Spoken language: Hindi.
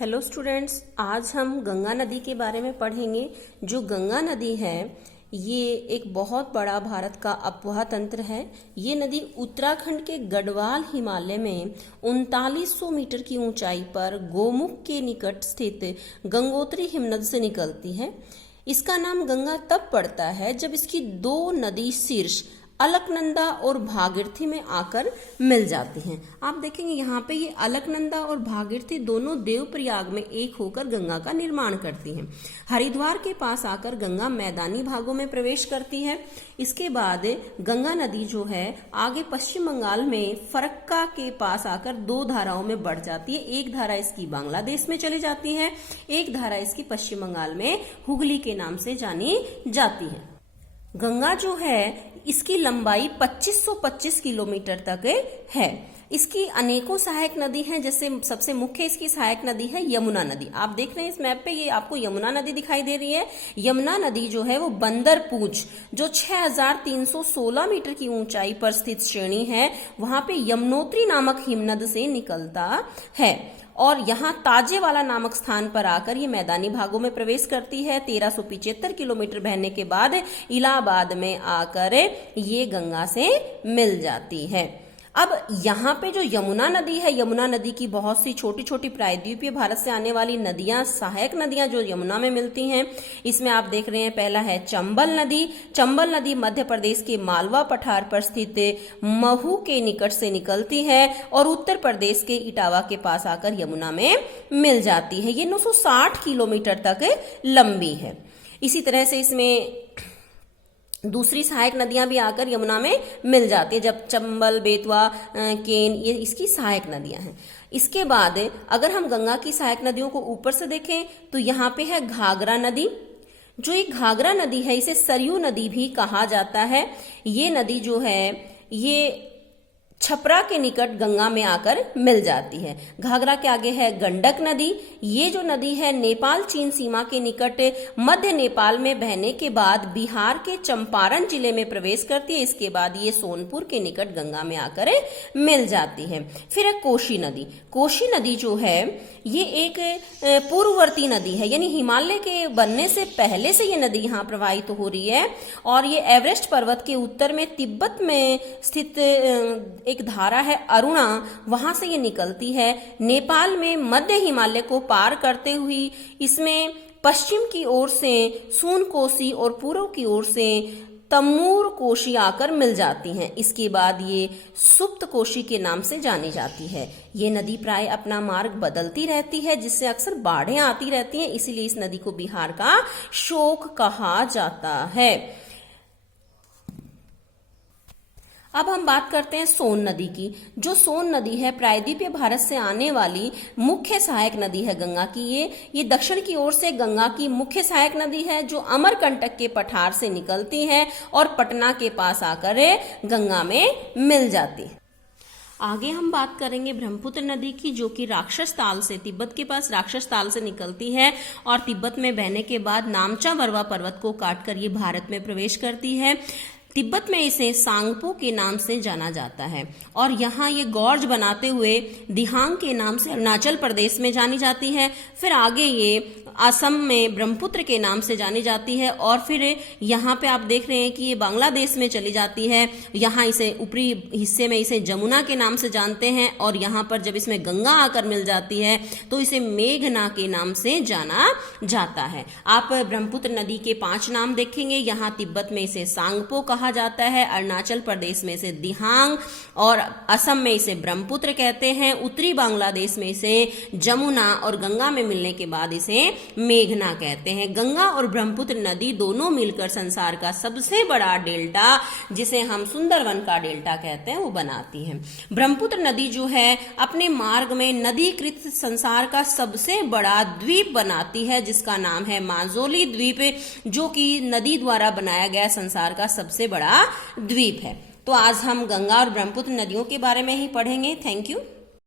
हेलो स्टूडेंट्स, आज हम गंगा नदी के बारे में पढ़ेंगे। जो गंगा नदी है ये एक बहुत बड़ा भारत का अपवाह तंत्र है। ये नदी उत्तराखंड के गढ़वाल हिमालय में 3900 मीटर की ऊंचाई पर गोमुख के निकट स्थित गंगोत्री हिमनद से निकलती है। इसका नाम गंगा तब पड़ता है जब इसकी दो नदी शीर्ष अलकनंदा और भागीरथी में आकर मिल जाती हैं। आप देखेंगे यहाँ पे ये अलकनंदा और भागीरथी दोनों देवप्रयाग में एक होकर गंगा का निर्माण करती हैं। हरिद्वार के पास आकर गंगा मैदानी भागों में प्रवेश करती है। इसके बाद गंगा नदी जो है आगे पश्चिम बंगाल में फरक्का के पास आकर दो धाराओं में बढ़ जाती है। एक धारा इसकी बांग्लादेश में चली जाती है, एक धारा इसकी पश्चिम बंगाल में हुगली के नाम से जानी जाती है। गंगा जो है इसकी लंबाई 2525 किलोमीटर तक है। इसकी अनेकों सहायक नदी हैं, जैसे सबसे मुख्य इसकी सहायक नदी है यमुना नदी। आप देख रहे हैं इस मैप पे, ये आपको यमुना नदी दिखाई दे रही है। यमुना नदी जो है वो बंदरपूंछ जो 6316 मीटर की ऊंचाई पर स्थित श्रेणी है, वहां पे यमुनोत्री नामक हिमनद से निकलता है और यहाँ ताजेवाला नामक स्थान पर आकर ये मैदानी भागों में प्रवेश करती है। 1375 किलोमीटर बहने के बाद इलाहाबाद में आकर ये गंगा से मिल जाती है। अब यहाँ पे जो यमुना नदी है, यमुना नदी की बहुत सी छोटी छोटी प्रायद्वीपीय भारत से आने वाली नदियां, सहायक नदियां जो यमुना में मिलती हैं, इसमें आप देख रहे हैं पहला है चंबल नदी। चंबल नदी मध्य प्रदेश के मालवा पठार पर स्थित महू के निकट से निकलती है और उत्तर प्रदेश के इटावा के पास आकर यमुना में मिल जाती है। ये 960 किलोमीटर तक लंबी है। इसी तरह से इसमें दूसरी सहायक नदियां भी आकर यमुना में मिल जाती है, जब चंबल, बेतवा, केन, ये इसकी सहायक नदियां हैं। इसके बाद अगर हम गंगा की सहायक नदियों को ऊपर से देखें तो यहाँ पे है घाघरा नदी। जो एक घाघरा नदी है इसे सरयू नदी भी कहा जाता है। ये नदी जो है ये छपरा के निकट गंगा में आकर मिल जाती है। घाघरा के आगे है गंडक नदी। ये जो नदी है नेपाल चीन सीमा के निकट मध्य नेपाल में बहने के बाद बिहार के चंपारण जिले में प्रवेश करती है। इसके बाद ये सोनपुर के निकट गंगा में आकर मिल जाती है। फिर है कोशी नदी। कोशी नदी जो है ये एक पूर्ववर्ती नदी है, यानी हिमालय के बनने से पहले से ये नदी यहाँ प्रवाहित हो रही है और ये एवरेस्ट पर्वत के उत्तर में तिब्बत में स्थित एक धारा है अरुणा, वहां से ये निकलती है। नेपाल में मध्य हिमालय को पार करते हुए इसमें पश्चिम की ओर से सून कोशी और पूर्व की ओर से तमूर कोशी आकर मिल जाती हैं। इसके बाद ये सुप्त कोशी के नाम से जानी जाती है। ये नदी प्राय अपना मार्ग बदलती रहती है, जिससे अक्सर बाढ़ें आती रहती हैं, इसीलिए इस नदी को बिहार का शोक कहा जाता है। अब हम बात करते हैं सोन नदी की। जो सोन नदी है प्रायद्वीपीय भारत से आने वाली मुख्य सहायक नदी है गंगा की। ये दक्षिण की ओर से गंगा की मुख्य सहायक नदी है, जो अमरकंटक के पठार से निकलती है और पटना के पास आकर गंगा में मिल जाती है। आगे हम बात करेंगे ब्रह्मपुत्र नदी की, जो कि राक्षस ताल से, तिब्बत के पास राक्षस ताल से निकलती है और तिब्बत में बहने के बाद नामचा बरवा पर्वत को काटकर ये भारत में प्रवेश करती है। तिब्बत में इसे सांगपो के नाम से जाना जाता है और यहाँ ये गॉर्ज बनाते हुए दिहांग के नाम से अरुणाचल प्रदेश में जानी जाती है। फिर आगे ये असम में ब्रह्मपुत्र के नाम से जानी जाती है और फिर यहाँ पे आप देख रहे हैं कि ये बांग्लादेश में चली जाती है। यहाँ इसे ऊपरी हिस्से में इसे जमुना के नाम से जानते हैं और यहाँ पर जब इसमें गंगा आकर मिल जाती है तो इसे मेघना के नाम से जाना जाता है। आप ब्रह्मपुत्र नदी के 5 नाम देखेंगे। यहाँ तिब्बत में इसे सांगपो कहा जाता है, अरुणाचल प्रदेश में इसे दिहांग और असम में इसे ब्रह्मपुत्र कहते हैं, उत्तरी बांग्लादेश में इसे जमुना और गंगा में मिलने के बाद इसे मेघना कहते हैं। गंगा और ब्रह्मपुत्र नदी दोनों मिलकर संसार का सबसे बड़ा डेल्टा, जिसे हम सुंदरवन का डेल्टा कहते हैं, वो बनाती है। ब्रह्मपुत्र नदी जो है अपने मार्ग में नदीकृत संसार का सबसे बड़ा द्वीप बनाती है, जिसका नाम है माजुली द्वीप, जो कि नदी द्वारा बनाया गया संसार का सबसे बड़ा द्वीप है। तो आज हम गंगा और ब्रह्मपुत्र नदियों के बारे में ही पढ़ेंगे। Thank you.